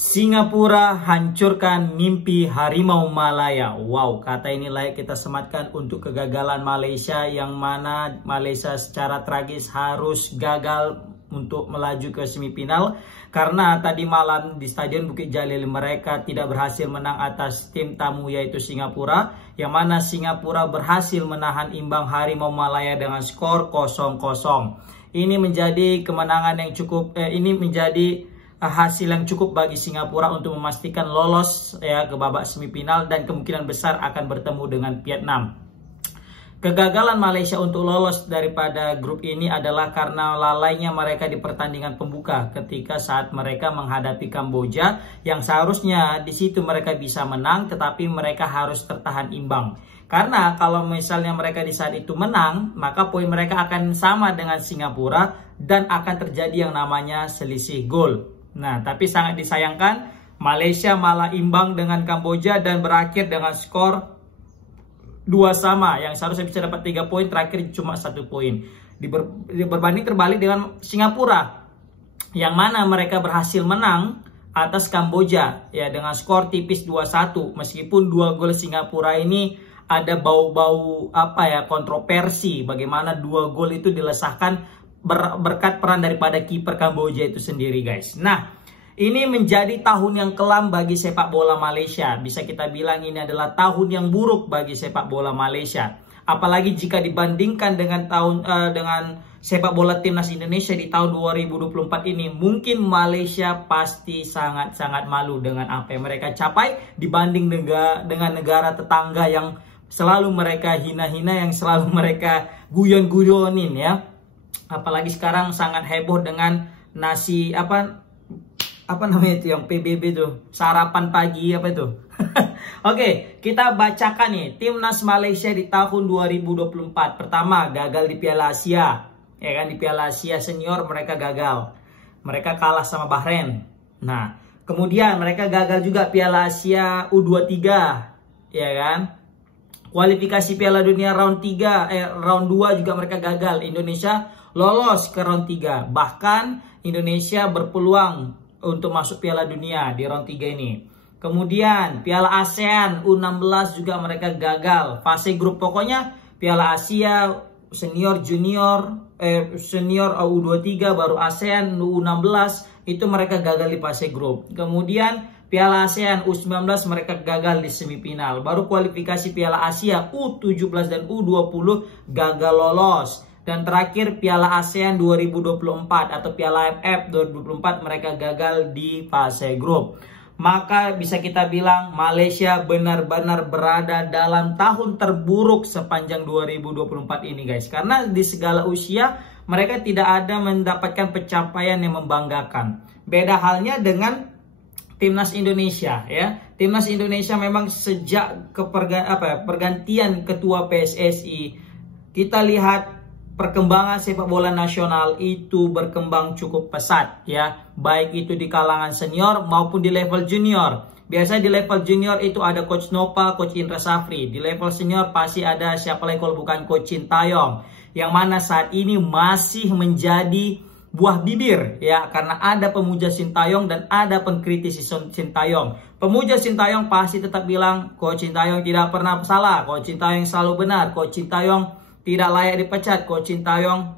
Singapura hancurkan mimpi Harimau Malaya. Wow, kata ini layak kita sematkan untuk kegagalan Malaysia, yang mana Malaysia secara tragis harus gagal untuk melaju ke semifinal. Karena tadi malam di Stadion Bukit Jalil mereka tidak berhasil menang atas tim tamu yaitu Singapura. Yang mana Singapura berhasil menahan imbang Harimau Malaya dengan skor 0-0. Ini menjadi kemenangan yang cukup, hasil yang cukup bagi Singapura untuk memastikan lolos ya ke babak semifinal dan kemungkinan besar akan bertemu dengan Vietnam. Kegagalan Malaysia untuk lolos daripada grup ini adalah karena lalainya mereka di pertandingan pembuka ketika saat mereka menghadapi Kamboja, yang seharusnya di situ mereka bisa menang tetapi mereka harus tertahan imbang. Karena kalau misalnya mereka di saat itu menang, maka poin mereka akan sama dengan Singapura dan akan terjadi yang namanya selisih gol. Nah, tapi sangat disayangkan Malaysia malah imbang dengan Kamboja dan berakhir dengan skor 2-2, yang seharusnya bisa dapat 3 poin, terakhir cuma 1 poin. Berbanding terbalik dengan Singapura, yang mana mereka berhasil menang atas Kamboja ya dengan skor tipis 2-1. Meskipun 2 gol Singapura ini ada bau-bau kontroversi, bagaimana 2 gol itu dilesahkan berkat peran daripada kiper Kamboja itu sendiri, guys. Nah, ini menjadi tahun yang kelam bagi sepak bola Malaysia. Bisa kita bilang ini adalah tahun yang buruk bagi sepak bola Malaysia. Apalagi jika dibandingkan dengan dengan sepak bola timnas Indonesia di tahun 2024 ini, mungkin Malaysia pasti sangat-sangat malu dengan apa yang mereka capai dibanding dengan negara tetangga yang selalu mereka hina-hina, yang selalu mereka guyon-guyonin ya. Apalagi sekarang sangat heboh dengan nasi apa namanya itu yang PBB tuh, sarapan pagi apa itu. Oke, kita bacakan nih timnas Malaysia di tahun 2024. Pertama, gagal di Piala Asia. Ya kan, di Piala Asia senior mereka gagal. Mereka kalah sama Bahrain. Nah, kemudian mereka gagal juga Piala Asia U23, ya kan? Kualifikasi Piala Dunia round 2 juga mereka gagal. Indonesia lolos ke round 3. Bahkan Indonesia berpeluang untuk masuk Piala Dunia di round 3 ini. Kemudian Piala ASEAN U16 juga mereka gagal. Fase grup, pokoknya Piala Asia senior, junior, senior U23, baru ASEAN U16 itu mereka gagal di fase grup. Kemudian Piala ASEAN U19 mereka gagal di semifinal. Baru kualifikasi Piala Asia U17 dan U20 gagal lolos. Dan terakhir Piala ASEAN 2024 atau Piala AFF 2024 mereka gagal di fase grup. Maka bisa kita bilang Malaysia benar-benar berada dalam tahun terburuk sepanjang 2024 ini, guys. Karena di segala usia mereka tidak ada mendapatkan pencapaian yang membanggakan. Beda halnya dengan timnas Indonesia ya. Timnas Indonesia memang sejak pergantian ketua PSSI kita lihat perkembangan sepak bola nasional itu berkembang cukup pesat ya, baik itu di kalangan senior maupun di level junior. Biasanya di level junior itu ada Coach Nopal, Coach Indra Safri. Di level senior pasti ada siapa lagi kalau bukan Coach Sintayong, yang mana saat ini masih menjadi buah bibir ya, karena ada pemuja Sintayong dan ada pengkritisi Sintayong. Pemuja Sintayong pasti tetap bilang Coach Sintayong tidak pernah salah, Coach Sintayong selalu benar, Coach Sintayong tidak layak dipecat, Coach Sintayong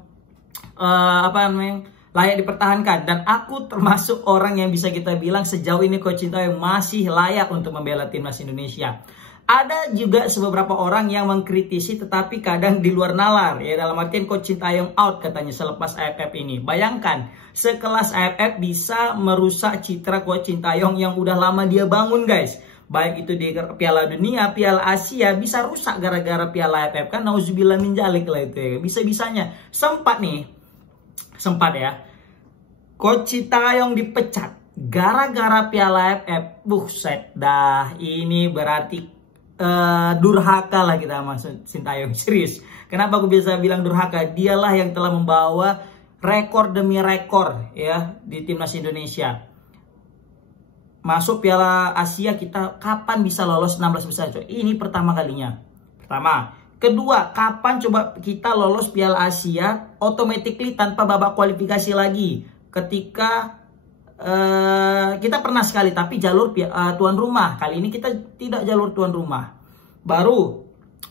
layak dipertahankan. Dan aku termasuk orang yang bisa kita bilang sejauh ini Coach Sintayong masih layak untuk membela timnas Indonesia. Ada juga beberapa orang yang mengkritisi tetapi kadang di luar nalar ya, dalam artian Coach Sintayong out katanya selepas AFF ini. Bayangkan sekelas AFF bisa merusak citra Coach Sintayong yang udah lama dia bangun, guys. Baik itu di Piala Dunia, Piala Asia bisa rusak gara-gara Piala AFF kan, nauzubillah min dzalik lah itu ya. Bisa-bisanya sempat ya Coach Sintayong dipecat gara-gara Piala AFF. Buset dah, ini berarti durhaka lah kita maksud Sintayong, serius. Kenapa aku bisa bilang durhaka? Dialah yang telah membawa rekor demi rekor ya di timnas Indonesia. Masuk Piala Asia kita kapan bisa lolos 16 besar, coy? Ini pertama kalinya. Pertama. Kedua, kapan coba kita lolos Piala Asia automatically tanpa babak kualifikasi lagi? Ketika kita pernah sekali, tapi jalur tuan rumah. Kali ini kita tidak jalur tuan rumah. Baru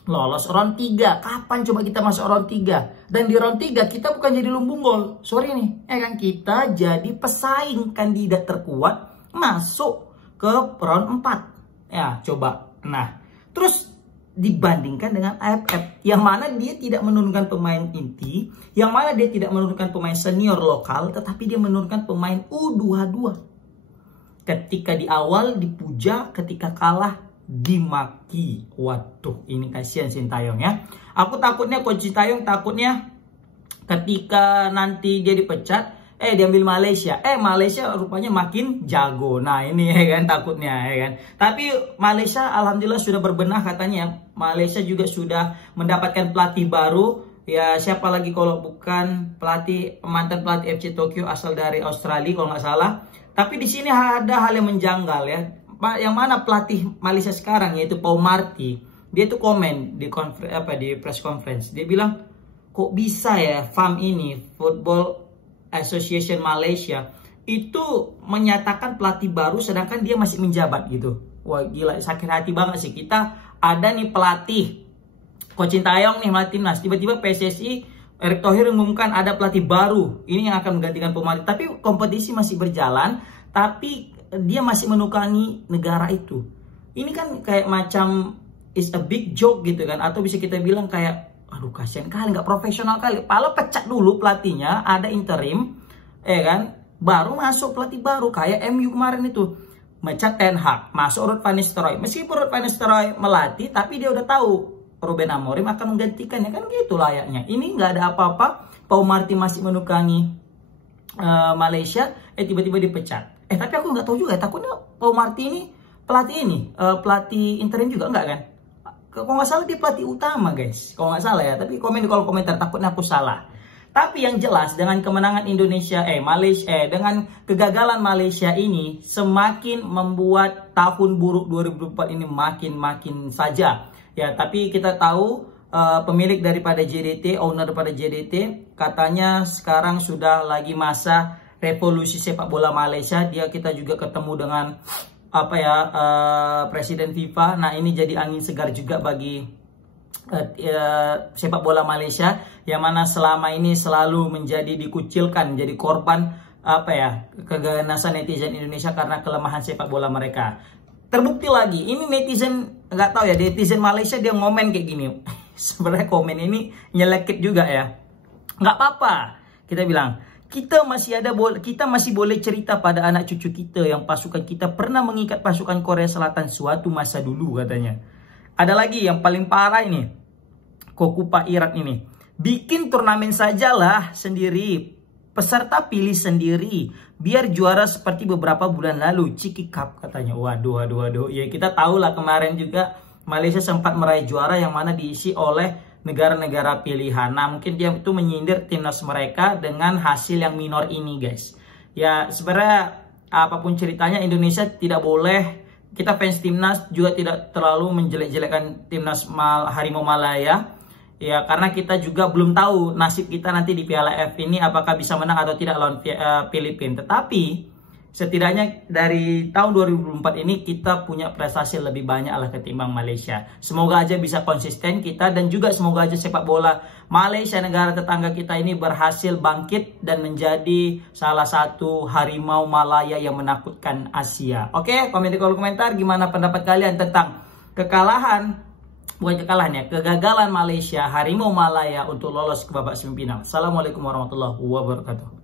lolos round 3. Kapan coba kita masuk round 3? Dan di round 3 kita bukan jadi lumbung gol. Sorry nih, kan kita jadi pesaing kandidat terkuat masuk ke round 4. Ya, coba. Nah, terus dibandingkan dengan AFF, yang mana dia tidak menurunkan pemain inti, yang mana dia tidak menurunkan pemain senior lokal, tetapi dia menurunkan pemain U22. Ketika di awal dipuja, ketika kalah dimaki. Waduh, ini kasihan Sintayong ya. Aku takutnya Coach Sintayong takutnya ketika nanti dia dipecat, diambil Malaysia. Malaysia rupanya makin jago. Nah, ini ya kan takutnya ya kan. Tapi Malaysia alhamdulillah sudah berbenah katanya. Malaysia juga sudah mendapatkan pelatih baru. Ya, siapa lagi kalau bukan mantan pelatih FC Tokyo asal dari Australia kalau nggak salah. Tapi di sini ada hal yang menjanggal ya. Yang mana pelatih Malaysia sekarang yaitu Paul Marty, dia tuh komen di press conference. Dia bilang, "Kok bisa ya FAM ini, Football Association Malaysia, itu menyatakan pelatih baru sedangkan dia masih menjabat gitu." Wah, gila, sakit hati banget sih. Kita ada nih pelatih Coach Sintayong nih melatih timnas, tiba-tiba PSSI Erick Thohir mengumumkan ada pelatih baru ini yang akan menggantikan pelatih. Tapi kompetisi masih berjalan, tapi dia masih menukangi negara itu. Ini kan kayak macam is a big joke gitu kan, atau bisa kita bilang kayak aduh kasihan kali, nggak profesional kali. Kalau pecat dulu pelatihnya, ada interim, kan, baru masuk pelatih baru kayak MU kemarin itu, mecat Ten Hag, masuk Ruud van Nistelrooy. Meskipun Ruud van Nistelrooy melatih, tapi dia udah tahu Ruben Amorim akan menggantikannya, kan gitu layaknya. Ini nggak ada apa-apa, Paul Marty masih menukangi Malaysia, tiba-tiba dipecat. Tapi aku nggak tahu juga, takutnya Paul Marty ini pelatih interim juga enggak kan? Kalau nggak salah dia pelatih utama guys, kalau nggak salah ya. Tapi komen di kolom komentar, takutnya aku salah. Tapi yang jelas dengan kemenangan Malaysia, dengan kegagalan Malaysia ini semakin membuat tahun buruk 2024 ini makin saja. Ya, tapi kita tahu pemilik daripada JDT, owner daripada JDT, katanya sekarang sudah lagi masa revolusi sepak bola Malaysia. Kita juga ketemu dengan Presiden FIFA. Nah, ini jadi angin segar juga bagi sepak bola Malaysia, yang mana selama ini selalu menjadi dikucilkan, jadi korban keganasan netizen Indonesia karena kelemahan sepak bola mereka. Terbukti lagi, ini netizen nggak tahu ya, netizen Malaysia dia ngomen kayak gini. Sebenarnya komen ini nyelekit juga ya. Nggak apa-apa, kita bilang kita masih boleh cerita pada anak cucu kita yang pasukan kita pernah mengikat pasukan Korea Selatan suatu masa dulu katanya. Ada lagi yang paling parah ini, Kokupa Irak ini. Bikin turnamen sajalah sendiri, peserta pilih sendiri, biar juara seperti beberapa bulan lalu, Chiki Cup katanya. Waduh. Ya kita tahu lah kemarin juga Malaysia sempat meraih juara yang mana diisi oleh negara-negara pilihan. Nah, mungkin dia itu menyindir timnas mereka dengan hasil yang minor ini guys. Ya sebenarnya apapun ceritanya, Indonesia tidak boleh, kita fans timnas juga tidak terlalu menjelek-jelekan timnas Harimau Malaya. Ya karena kita juga belum tahu nasib kita nanti di Piala F ini apakah bisa menang atau tidak lawan Filipina. Tetapi setidaknya dari tahun 2024 ini kita punya prestasi lebih banyak lah ketimbang Malaysia. Semoga aja bisa konsisten kita, dan juga semoga aja sepak bola Malaysia, negara tetangga kita ini, berhasil bangkit dan menjadi salah satu Harimau Malaya yang menakutkan Asia. Oke, komen di kolom komentar gimana pendapat kalian tentang kegagalan Malaysia, Harimau Malaya untuk lolos ke babak semifinal. Assalamualaikum warahmatullahi wabarakatuh.